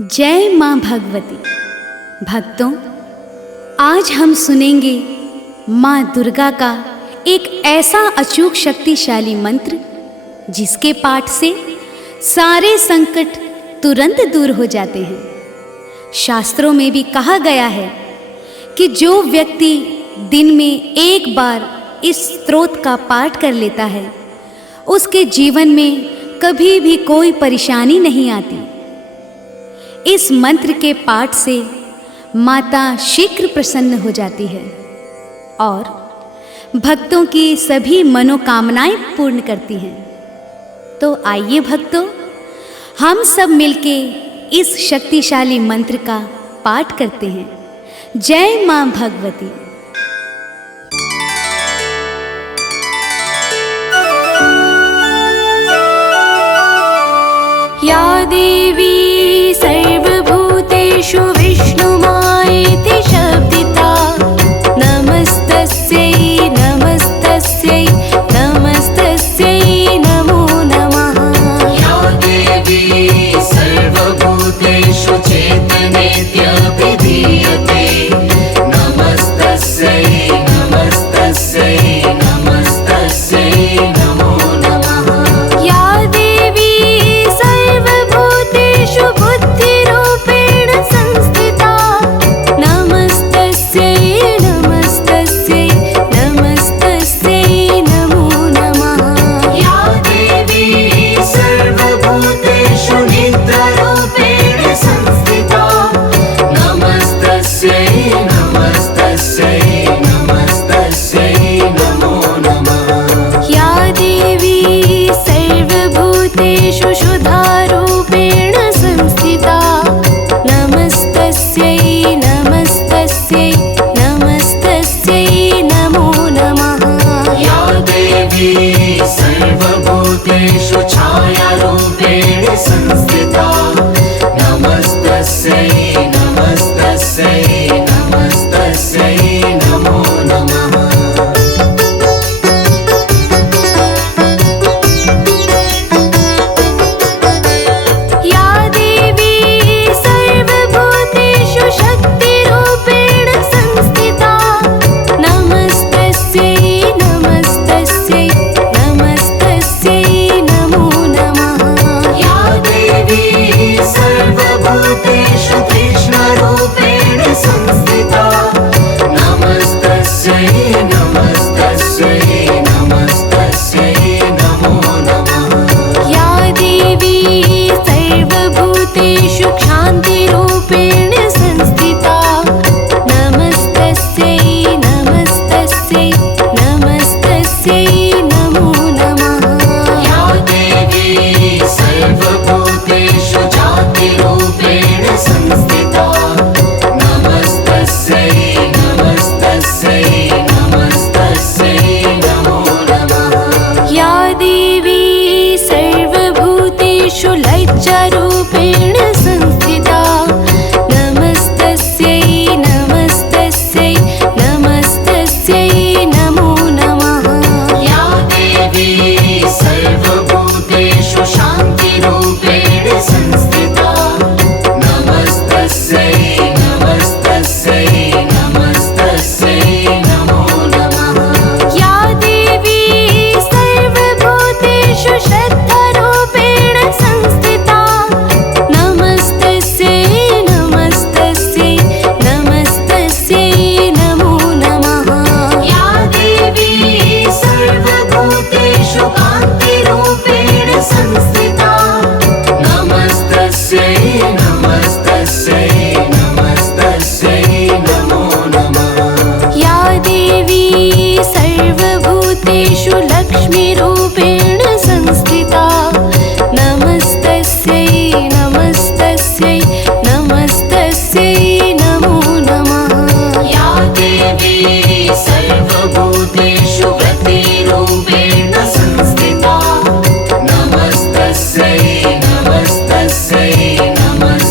जय माँ भगवती। भक्तों, आज हम सुनेंगे माँ दुर्गा का एक ऐसा अचूक शक्तिशाली मंत्र जिसके पाठ से सारे संकट तुरंत दूर हो जाते हैं। शास्त्रों में भी कहा गया है कि जो व्यक्ति दिन में एक बार इस स्तोत्र का पाठ कर लेता है उसके जीवन में कभी भी कोई परेशानी नहीं आती। इस मंत्र के पाठ से माता शीघ्र प्रसन्न हो जाती है और भक्तों की सभी मनोकामनाएं पूर्ण करती हैं। तो आइए भक्तों, हम सब मिलके इस शक्तिशाली मंत्र का पाठ करते हैं। जय माँ भगवती। या देवी सर्वभूतेषु विष्णुमायेति शब्दिता, नमस्तस्यै नमस्तस्यै नमस्तस्यै नमो नमः। या देवी सर्वभूतेषु चेतनेत्यभिधीयते, नमस्तस्यै नमस्तस्यै नमस्तस्यै नमो नमः। या देवी सर्वभूतेषु बुद्धिरूपेण संस्थिता, नमस्तस्यै नमस्तस्यै नमस्तस्यै नमो नमः। या देवी सर्वभूतेषु नित्यरूपेण संस्थिता, नमस्तस्यै नमस्तस्यै नमस्तस्यै नमो नमः। या देवी सर्वभूतेषु शुद्धारूपेण संस्थिता, नमस्तस्यै नमस्तस्यै नमस्तस्यै नमो नमः। या देवी सर्वभूतेषु छायारूपेण संस्थिता, नमस्तस्यै नमस्तस्यै नमस्तस्यै नमो नमः। या देवी सर्वभूतेषु शक्तिरूपेण संस्थिता, नमस्तस्यै नमस्तस्यै नमस्तस्यै नमो नमः। या देवी सर्वभूतेषु कृष्णरूपेण संस्थिता, नमस्तस्यै नमस्तस्यै नमस्तस्यै नमो नमः। या देवी सर्वभूतेषु क्षान्तिरूपेण संस्थिता, नमस्तस्यै नमस्तस्यै नमस्तस्यै नमो नमः। या देवी सर्वभूतेषु जातिरूपेण संस्थिता, नमस्तस्यै नमस्तस्यै नमस्तस्यै नमो नमः। या देवी सर्वभूतेषु लज्जारूपेण संस्थिता, नमस्तस्यै नमस्तस्यै नमस्तस्यै नमो नमः। या देवी सर्वभूतेषु शान्तिरूपेण संस्थिता, नमस्तस्यै नमस्तस्यै नमस्तस्यै नमो नमः। या देवी सर्वभूतेषु श्रद्धारूपेण संस्थिता, नमस्तस्यै नमस्तस्यै नमस्तस्यै नमो नमः। या देवी सर्वभूतेषु कान्तिरूपेण संस्थिता, नमस्तस्यै नमस्तस्यै नमस्तस्यै नमो नमः। या देवी सर्वभूतेषु लक्ष्मीरूपेण संस्थिता, नमस्तस्यै नमस्तस्यै नमस्तस्यै नमो नमः। या देवी सर्वभूतेषु व्रतिरूपेण संस्थिता, नमस्तस्यै नमस्तस्यै नमस्तस्यै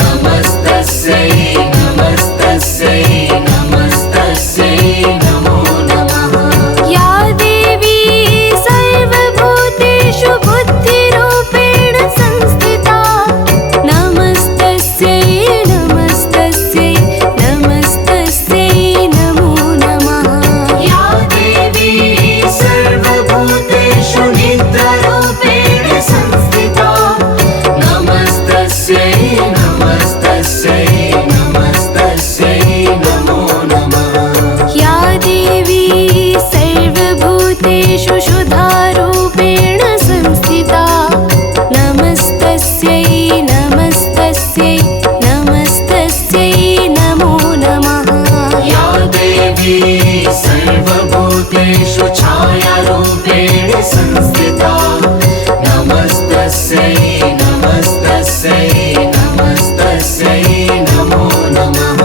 नमस्तस्यै नमस्तस्यै नमस्तस्यै नमो नमः। या देवी सर्वभूतेषु बुद्धिरूपेण संस्थिता नमस्तस्यै नमस्तस्यै नमस्तस्यै नमो नमः। या देवी सर्वभूतेषु निद्रारूपेण संस्थिता नमस्तस्यै नमस्तस्यै नमस्तस्यै नमो नमः। या देवी सर्वभूतेषु शुद्धारूपेण संस्थिता नमस्तस्यै नमस्तस्यै नमस्तस्यै नमो नमः। या देवी सर्वभूतेषु छायारूपेण संस्थिता नमस्तस्यै नमस्तस्यै नमस्तस्यै नमो नमः।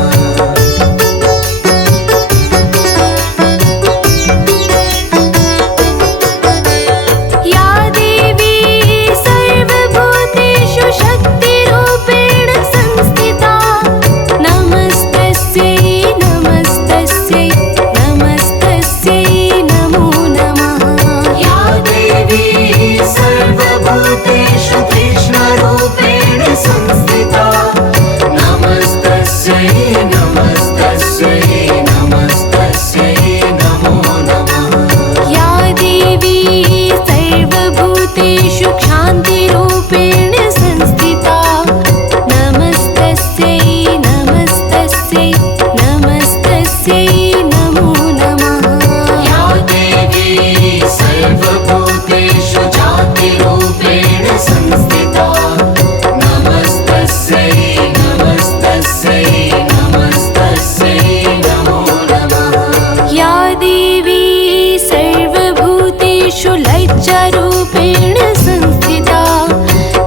या देवी सर्वभूतेषु शक्तिरूपेण संस्थिता नमस्तस्यै नमस्तस्यै नमस्तस्यै नमो नमः। या देवी सर्वभूतेषु कृष्णरूपेण संस्थिता नमस्तस्यै नमस्तस्यै नमस्तस्यै नमो नमः। या देवी सर्वभूतेषु क्षान्तिरूपेण संस्थिता नमस्तस्यै नमस्तस्यै नमस्तस्यै नमो नमः। या देवी सर्वभूतेषु जातिरूपेण संस्थिता नमस्तस्यै नमस्तस्यै नमस्तस्यै नमो नमः। या देवी सर्वभूतेषु लज्जारूपेण संस्थिता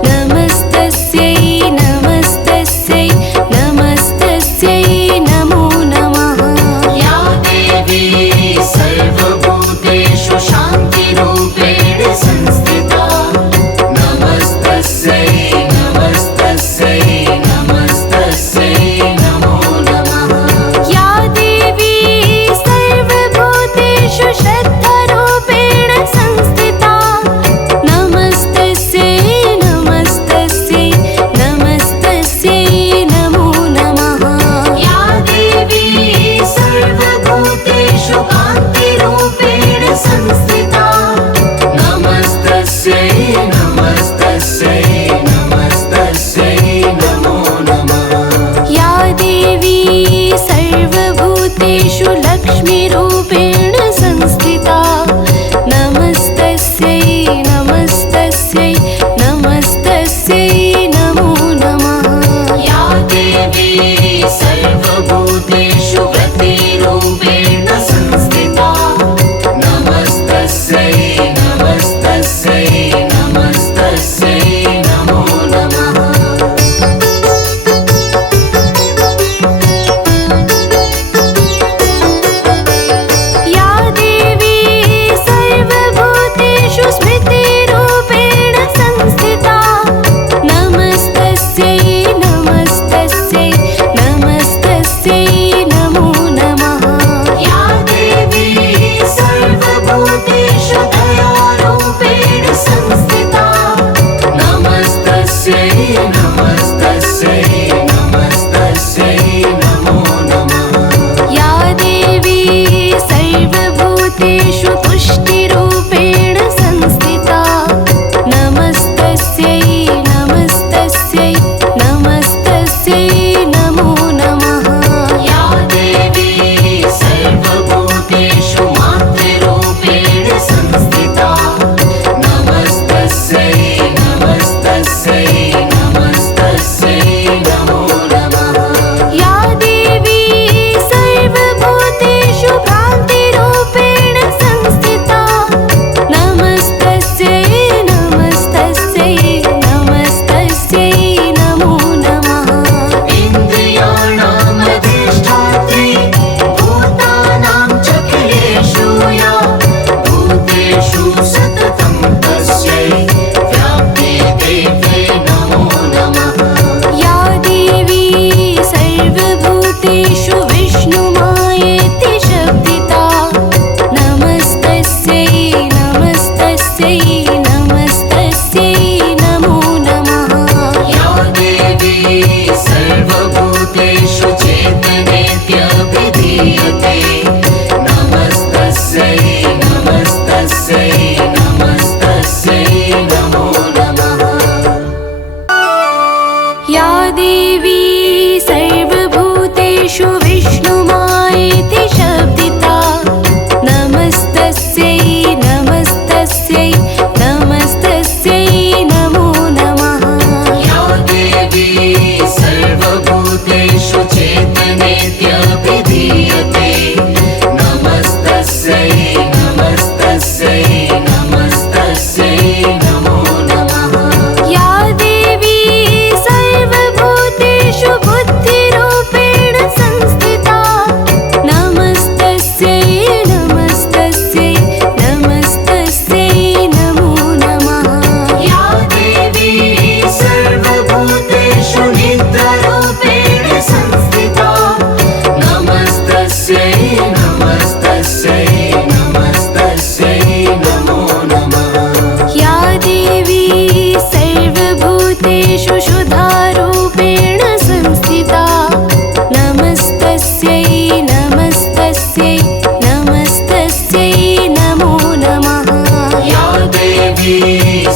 नमस्तस्यै नमस्तस्यै नमस्तस्यै नमो नमः। या देवी सर्वभूतेषु शान्तिरूपेण संस्थिता नमस्तस्यै नमस्तस्यै नमस्तस्यै नमो नमः। या देवी सर्वभूतेषु श्रद्धारूपेण संस्थिता नमस्तस्यै नमस्तस्यै नमस्तस्यै नमो नमः। या देवी सर्वभूतेषु कान्तिरूपेण संस्थिता नमस्तस्यै नमस्तस्यै नमस्तस्यै नमो नमः। या देवी सर्वभूतेषु लक्ष्मीरूपेण संस्थिता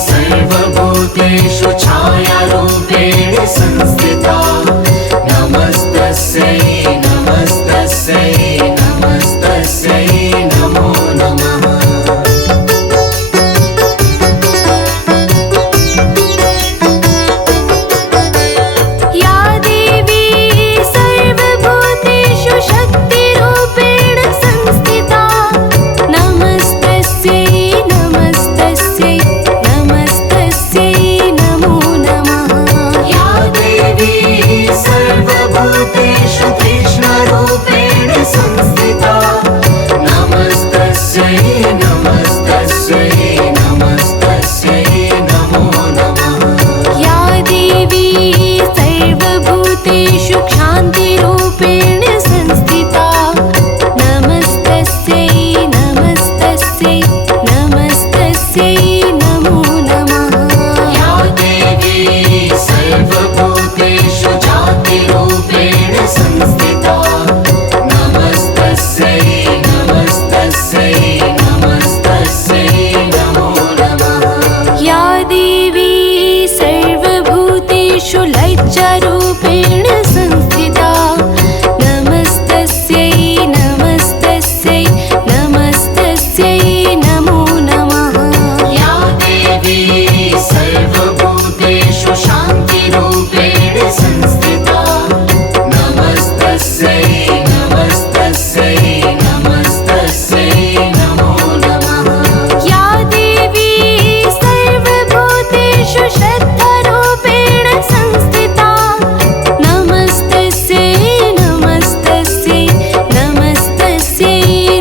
सर्वभूतेषु छायारूपेण संस्थिता नमस्तस्यै नमस्तस्यै नमस्तस्यै नमो नमः या देवी सर्वभूतेषु शक्तिरूपेण संस्थिता नमस्तस्यै नमस्तस्यै नमस्तस्यै नमो नमः या देवी सर्वभूतेषु कृष्णरूपेण संस्थिता नमस्तस्यै नमस्तस्यै नमस्तस्यै नमो नमः या देवी सर्वभूतेषु क्षान्तिरूपेण संस्थिता नमस्तस्यै नमस्तस्यै नमस्तस्यै नमो नमः या देवी सर्वभूतेषु जातिरूपेण संस्थिता नमस्तस्यै नमस्तस्यै नमस्तस्यै नमो नमः या देवी सर्वभूतेषु लज्जारूपेण संस्थिता नमस्तस्यै नमस्तस्यै नमस्तस्यै नमो नमः या देवी सर्वभूतेषु शान्तिरूपेण संस्थिता नमस्तस्यै नमस्तस्यै नमस्तस्यै नमो नमः या देवी सर्वभूतेषु श्रद्धारूपेण संस्थिता नमस्तस्यै नमस्तस्यै नमस्तस्यै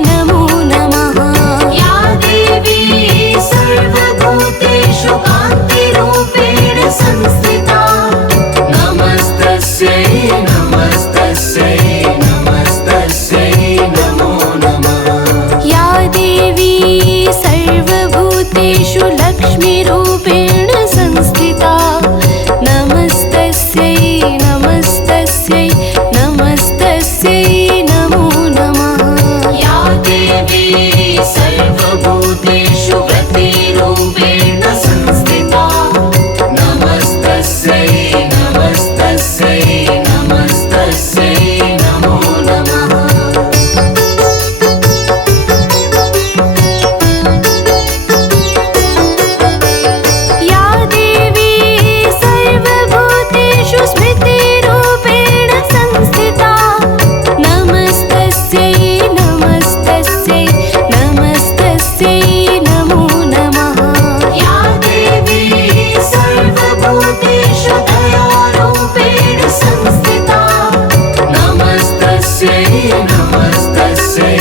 नमो नमः या देवी सर्वभूतेषु कान्तिरूपेण संस्थिता नमस्तस्यै नमस्तस्यै नमस्तस्यै नमो नमः या देवी सर्वभूतेषु लक्ष्मीरूपेण संस्थिता नमस्तस्यै नमस्तस्यै नमस्तस्यै नमो नमः या देवी सर्वभूतेषु व्रतिरूपेण संस्थिता नमस्तस्यै नमस्तस्यै नमस्तस्यै नमो नमः या देवी सर्वभूतेषु स्मृतिरूपेण संस्थिता नमस्तस्यै नमस्तस्यै नमस्तस्यै नमो नमः या देवी सर्वभूतेषु दयारूपेण संस्थिता नमस्तस्यै नमस्तस्यै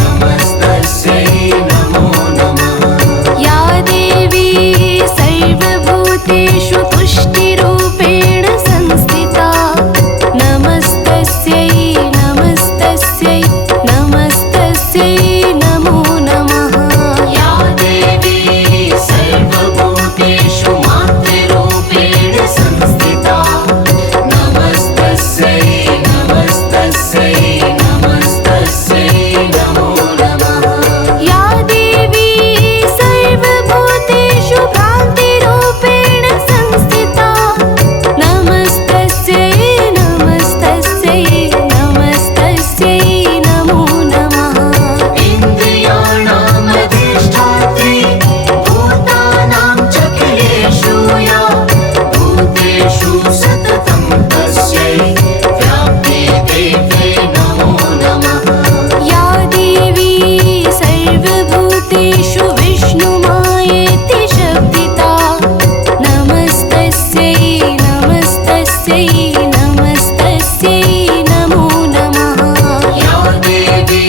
नमस्तस्यै नमो नमः या देवी सर्वभूतेषु तुष्टिरूपेण संस्थिता नमस्तस्यै नमस्तस्यै नमस्तस्यै नमो नमः या देवी सर्वभूतेषु मातृरूपेण संस्थिता नमस्तस्यै नमस्तस्यै नमस्तस्यै नमो नमः या देवी सर्वभूतेषु भ्रान्तिरूपेण संस्थिता नमस्तस्यै नमस्तस्यै नमस्तस्यै नमो नमः इन्द्रियाणामधिष्ठात्री भूतानां चक्रेषु या भूतेषु सततं तस्यै व्याप्ते देवे नमो नमः या देवी सर्वभूतेषु विष्णुमायेति शब्दिता नमस्तस्यै नमस्तस्यै नमस्तस्यै नमो नमः या देवी